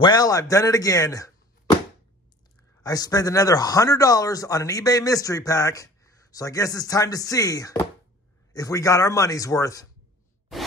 Well, I've done it again. I spent another $100 on an eBay mystery pack, so I guess it's time to see if we got our money's worth. Hey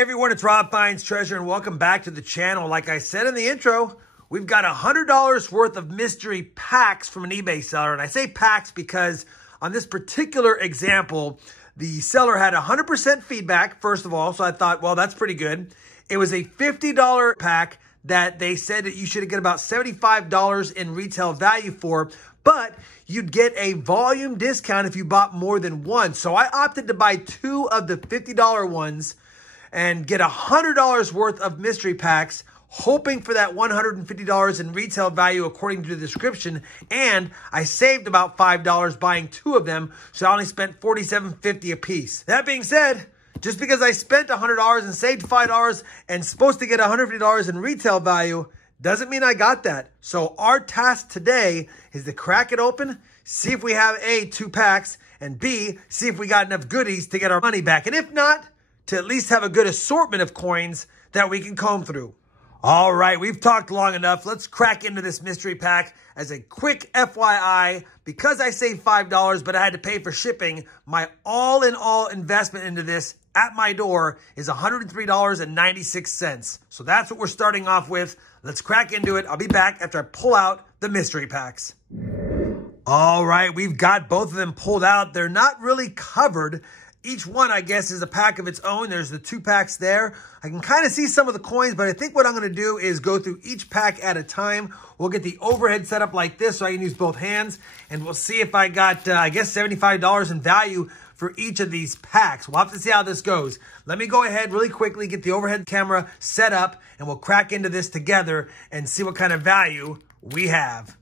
everyone, it's RobFindsTreasure and welcome back to the channel. Like I said in the intro, we've got $100 worth of mystery packs from an eBay seller. And I say packs because on this particular example, the seller had 100% feedback, first of all. So I thought, well, that's pretty good. It was a $50 pack that they said that you should get about $75 in retail value for, but you'd get a volume discount if you bought more than one. So I opted to buy two of the $50 ones and get $100 worth of mystery packs, hoping for that $150 in retail value according to the description. And I saved about $5 buying two of them, so I only spent $47.50 a piece. That being said, just because I spent $100 and saved $5 and supposed to get $150 in retail value doesn't mean I got that. So our task today is to crack it open, see if we have A, two packs, and B, see if we got enough goodies to get our money back. And if not, to at least have a good assortment of coins that we can comb through. All right, we've talked long enough. Let's crack into this mystery pack. As a quick FYI, because I saved $5, but I had to pay for shipping, my all-in-all investment into this at my door is $103.96. So that's what we're starting off with. Let's crack into it. I'll be back after I pull out the mystery packs. All right, we've got both of them pulled out. They're not really covered. Each one, I guess, is a pack of its own. There's the two packs there. I can kind of see some of the coins, but I think what I'm going to do is go through each pack at a time. We'll get the overhead set up like this so I can use both hands, and we'll see if I got, I guess, $75 in value for each of these packs. We'll have to see how this goes. Let me go ahead really quickly, get the overhead camera set up, and we'll crack into this together and see what kind of value we have.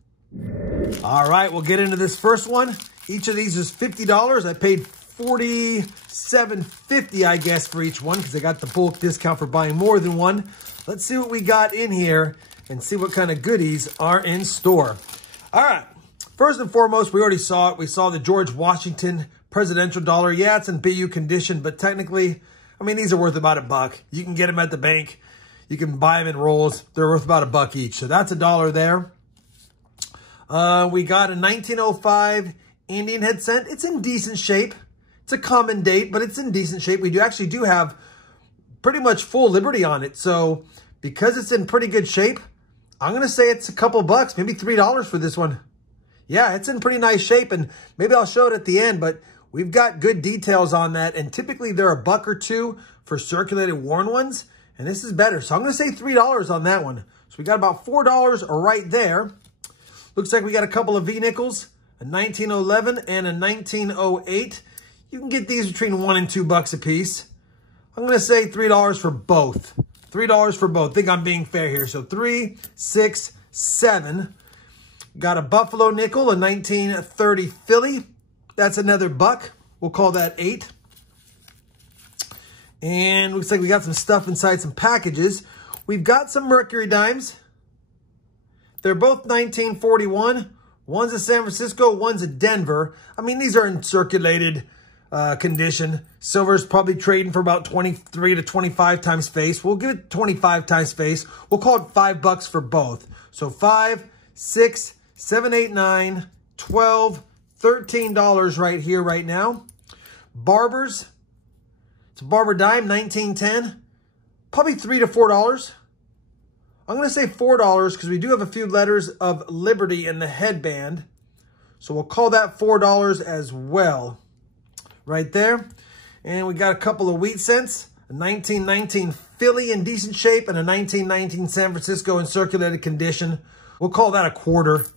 All right, we'll get into this first one. Each of these is $50. I paid $47.50, I guess, for each one because I got the bulk discount for buying more than one. Let's see what we got in here and see what kind of goodies are in store. All right. First and foremost, we already saw it. We saw the George Washington presidential dollar. Yeah, it's in BU condition, but technically, I mean, these are worth about $1. You can get them at the bank. You can buy them in rolls. They're worth about $1 each. So that's $1 there. We got a 1905 Indian head cent. It's in decent shape. It's a common date, but it's in decent shape. We actually do have pretty much full Liberty on it. So because it's in pretty good shape, I'm going to say it's a couple bucks, maybe $3 for this one. Yeah, it's in pretty nice shape, and maybe I'll show it at the end, but we've got good details on that, and typically they're $1 or $2 for circulated worn ones, and this is better. So I'm going to say $3 on that one. So we got about $4 right there. Looks like we got a couple of V-nickels, a 1911 and a 1908. You can get these between $1 and $2 a piece. I'm going to say $3 for both. $3 for both. I think I'm being fair here. So 3, 6, 7. Got a Buffalo nickel, a 1930 Philly. That's another $1. We'll call that 8. And looks like we got some stuff inside some packages. We've got some Mercury dimes. They're both 1941. One's a San Francisco, one's a Denver. I mean, these are in circulated condition. Silver's probably trading for about 23 to 25 times face. We'll give it 25 times face. We'll call it $5 for both. So 5, 6, 7, 8, 9, 12, $13 right here, right now. Barbers. It's a Barber dime, 1910. Probably $3 to $4. I'm going to say $4 because we do have a few letters of Liberty in the headband. So we'll call that $4 as well. Right there. And we got a couple of wheat cents. A 1919 Philly in decent shape and a 1919 San Francisco in circulated condition. We'll call that $0.25.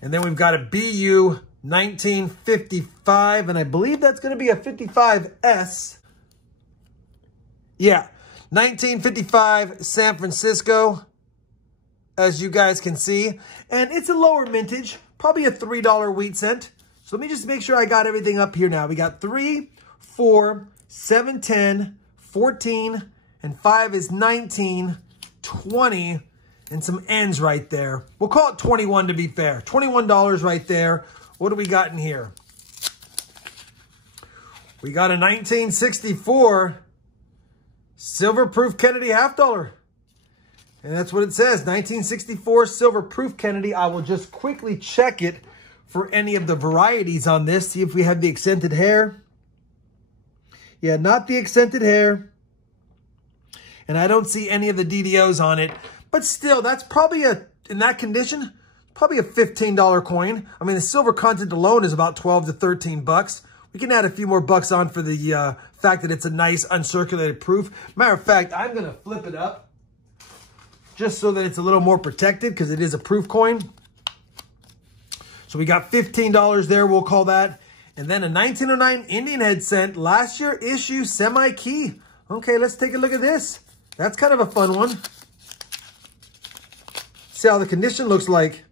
And then we've got a BU 1955. And I believe that's going to be a 55S. Yeah. 1955 San Francisco, as you guys can see. And it's a lower mintage. Probably a $3 wheat cent. So let me just make sure I got everything up here now. We got 3, 4, 7, 10, 14, and 5 is 19, 20, and some ends right there. We'll call it 21 to be fair. $21 right there. What do we got in here? We got a 1964 Silver proof Kennedy half dollar. And that's what it says, 1964 silver proof Kennedy. I will just quickly check it for any of the varieties on this. See if we have the accented hair. Yeah, not the accented hair. And I don't see any of the DDOs on it. But still, that's probably in that condition, probably a $15 coin. I mean, the silver content alone is about 12 to 13 bucks. We can add a few more bucks on for the fact that it's a nice uncirculated proof. Matter of fact, I'm going to flip it up just so that it's a little more protected because it is a proof coin. So we got $15 there, we'll call that. And then a 1909 Indian head cent, last year issue semi-key. Okay, let's take a look at this. That's kind of a fun one. See how the condition looks like.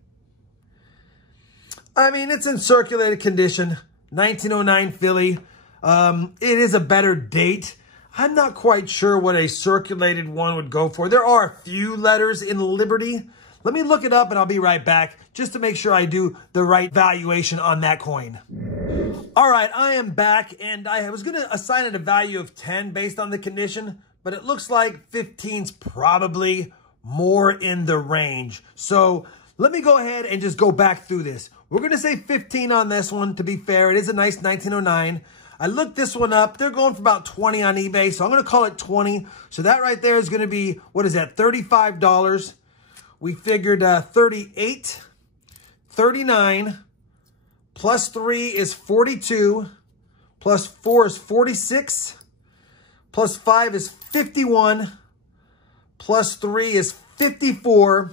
I mean, it's in circulated condition. 1909 Philly. It is a better date. I'm not quite sure what a circulated one would go for. There are a few letters in Liberty. Let me look it up and I'll be right back just to make sure I do the right valuation on that coin. All right, I am back and I was going to assign it a value of 10 based on the condition, but it looks like 15's probably more in the range. So let me go ahead and just go back through this. We're going to say 15 on this one. To be fair, it is a nice 1909. I looked this one up. They're going for about 20 on eBay, so I'm going to call it 20. So that right there is going to be, what is that, $35. We figured 38, 39, plus 3 is 42, plus 4 is 46, plus 5 is 51, plus 3 is 54,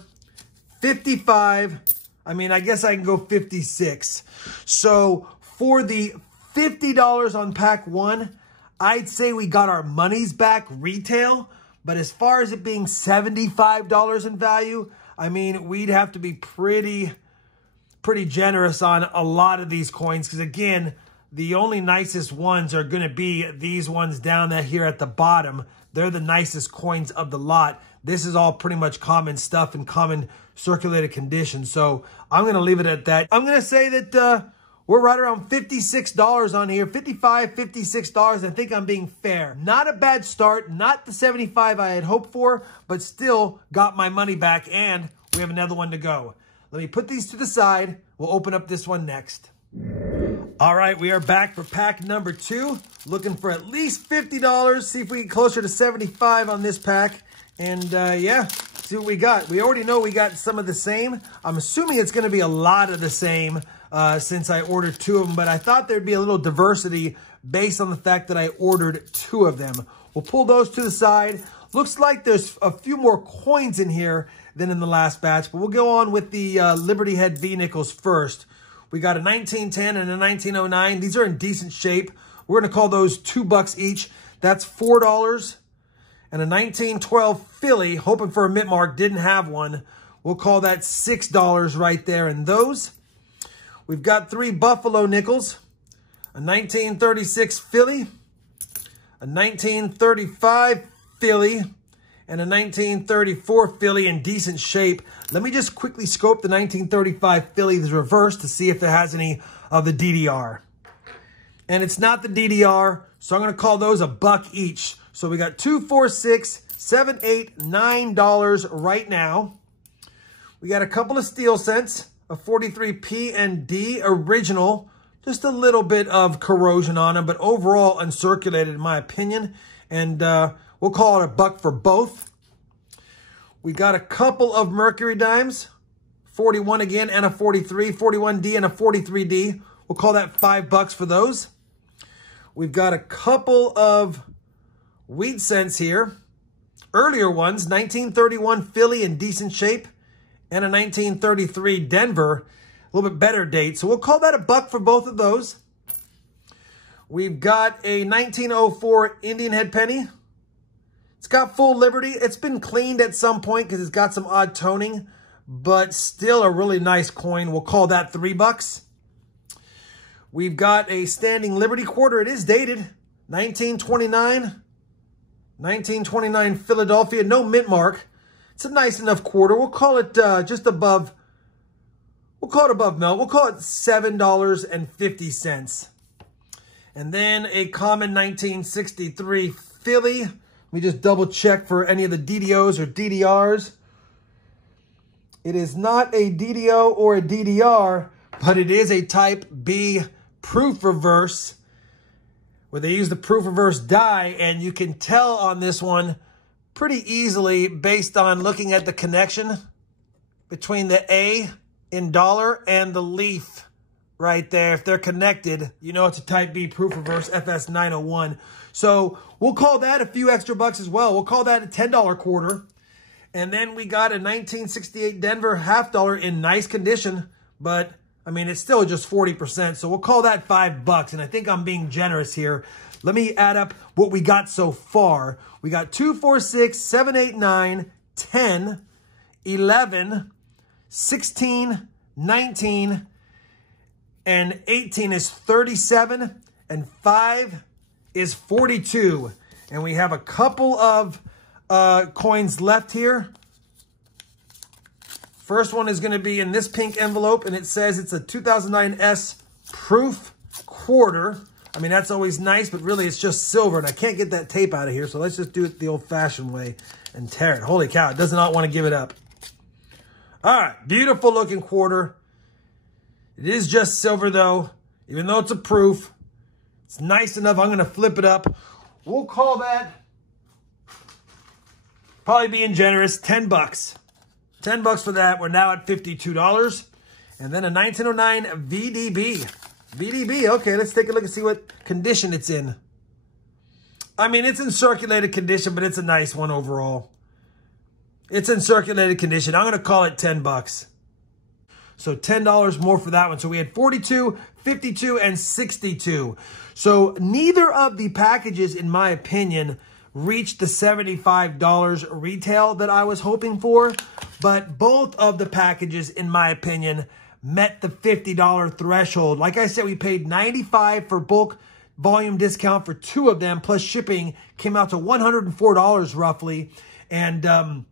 55. I mean, I guess I can go 56. So for the $50 on pack one, I'd say we got our monies back retail. But as far as it being $75 in value, I mean, we'd have to be pretty generous on a lot of these coins. Because again, the only nicest ones are going to be these ones down there here at the bottom. They're the nicest coins of the lot. This is all pretty much common stuff in common circulated condition. So I'm going to leave it at that. I'm going to say that we're right around $56 on here. $55, $56. I think I'm being fair. Not a bad start. Not the 75 I had hoped for, but still got my money back, and we have another one to go. Let me put these to the side. We'll open up this one next. All right, we are back for pack number 2. Looking for at least $50. See if we get closer to 75 on this pack. And yeah, see what we got. We already know we got some of the same. I'm assuming it's going to be a lot of the same since I ordered 2 of them. But I thought there'd be a little diversity based on the fact that I ordered 2 of them. We'll pull those to the side. Looks like there's a few more coins in here than in the last batch. But we'll go on with the Liberty Head V-Nickels first. We got a 1910 and a 1909. These are in decent shape. We're going to call those $2 each. That's $4. And a 1912 Philly, hoping for a mint mark, didn't have one. We'll call that $6 right there in those. We've got 3 Buffalo nickels, a 1936 Philly, a 1935 Philly, and a 1934 Philly in decent shape. Let me just quickly scope the 1935 Philly, the reverse, to see if it has any of the DDR. And it's not the DDR, so I'm going to call those $1 each. So we got $2, $4, $6, $7, $8, $9 right now. We got a couple of steel cents, a 43 P&D original. Just a little bit of corrosion on them, but overall uncirculated in my opinion. And we'll call it $1 for both. We got a couple of Mercury dimes, 41 again and a 43, 41D and a 43D. We'll call that $5 for those. We've got a couple of wheat cents here. Earlier ones, 1931 Philly in decent shape and a 1933 Denver, a little bit better date. So we'll call that $1 for both of those. We've got a 1904 Indian head penny. It's got full Liberty. It's been cleaned at some point because it's got some odd toning, but still a really nice coin. We'll call that $3. We've got a standing Liberty quarter. It is dated 1929. 1929 Philadelphia, no mint mark. It's a nice enough quarter. We'll call it just above, we'll call it above melt. We'll call it $7.50. And then a common 1963 Philly. me just double check for any of the DDOs or DDRs. It is not a DDO or a DDR, but it is a Type B proof reverse where they use the proof reverse die, and you can tell on this one pretty easily based on looking at the connection between the A in dollar and the leaf right there. If they're connected, you know it's a Type B proof reverse FS901. So we'll call that a few extra bucks as well. We'll call that a $10 quarter. And then we got a 1968 Denver $half in nice condition, but I mean, it's still just 40%. So we'll call that $5. And I think I'm being generous here. Let me add up what we got so far. We got 2, 4, 6, 7, 8, 9, 10, 11, 16, 19, and 18 is 37, and 5 is 42. And we have a couple of coins left here. First one is going to be in this pink envelope, and it says it's a 2009 S proof quarter. I mean, that's always nice, but really it's just silver, and I can't get that tape out of here, so let's just do it the old-fashioned way and tear it. Holy cow, it does not want to give it up. All right, beautiful looking quarter. It is just silver, though, even though it's a proof. It's nice enough. I'm going to flip it up. We'll call that, probably being generous, $10. $10 for that. We're now at $52. And then a 1909 VDB. VDB, okay, let's take a look and see what condition it's in. I mean, it's in circulated condition, but it's a nice one overall. It's in circulated condition. I'm going to call it $10. So $10 more for that one. So we had 42, 52, and 62. So neither of the packages, in my opinion, reached the $75 retail that I was hoping for. But both of the packages, in my opinion, met the $50 threshold. Like I said, we paid $95 for bulk volume discount for 2 of them, plus shipping came out to $104 roughly. And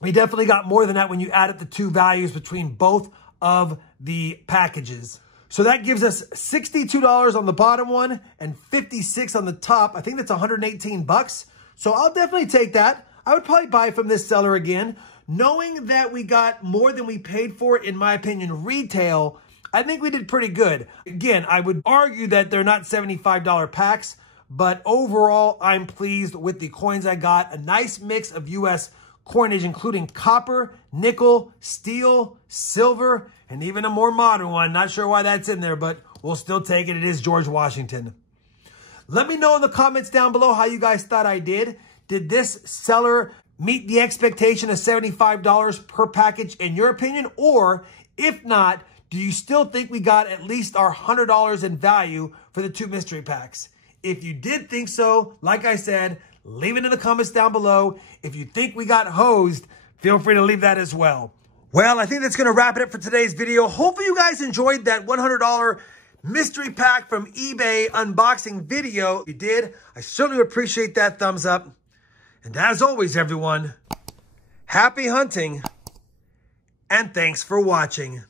we definitely got more than that when you add up the 2 values between both of the packages. So that gives us $62 on the bottom one and $56 on the top. I think that's $118. So I'll definitely take that. I would probably buy from this seller again. Knowing that we got more than we paid for, in my opinion, retail, I think we did pretty good. Again, I would argue that they're not $75 packs, but overall, I'm pleased with the coins I got. A nice mix of U.S. coinage, including copper, nickel, steel, silver, and even a more modern one. Not sure why that's in there, but we'll still take it. It is George Washington. Let me know in the comments down below how you guys thought I did. Did this seller meet the expectation of $75 per package in your opinion? Or if not, do you still think we got at least our $100 in value for the 2 mystery packs? If you did think so, like I said, leave it in the comments down below. If you think we got hosed, feel free to leave that as well. Well, I think that's going to wrap it up for today's video. Hopefully you guys enjoyed that $100 mystery pack from eBay unboxing video. If you did, I certainly appreciate that thumbs up. And as always, everyone, happy hunting and thanks for watching.